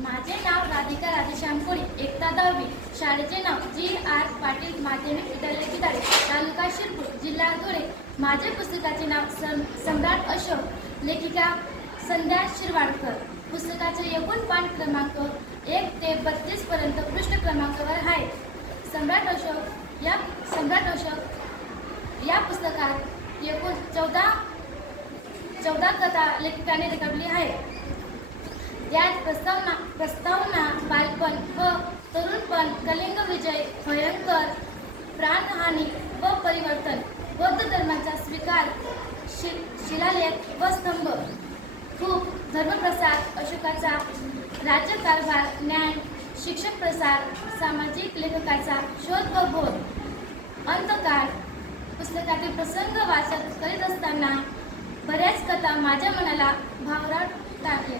माझे नाव राधिका राधेश्याम कोळी, इयत्ता 10वी. शाळेचे नाव जी.आर. पाटील माध्यमिक विद्यालय गिधाडे, तालुका शिरपूर, जिल्हा धुळे. माझे पुस्तकाचे नाव सम्राट अशोक, लेखिका संध्या शिरवाडकर. पुस्तकाचे एकूण पान क्रमांक 1 ते 32 पर्यंत पृष्ठ क्रमांकावर आहे. सम्राट अशोक या पुस्तकात एकूण 14 कथा लेखकाने रेखाटली आहे. त्यात प्रस्तावना, बालपण व तरुणपण, कलिंग विजय, भयंकर, प्राणहानी व परिवर्तन, बौद्ध धर्माचा स्वीकार, शिलालेख व स्तंभ, खूप धर्मप्रसार, अशोकाचा राज्यकारभार, न्याय, शिक्षण प्रसार, सामाजिक लेखकाचा शोध व बोध, अंतकाळ. पुस्तकातील प्रसंग वाचन करीत असताना बऱ्याच कथा माझ्या मनाला भावनात टाकल्या.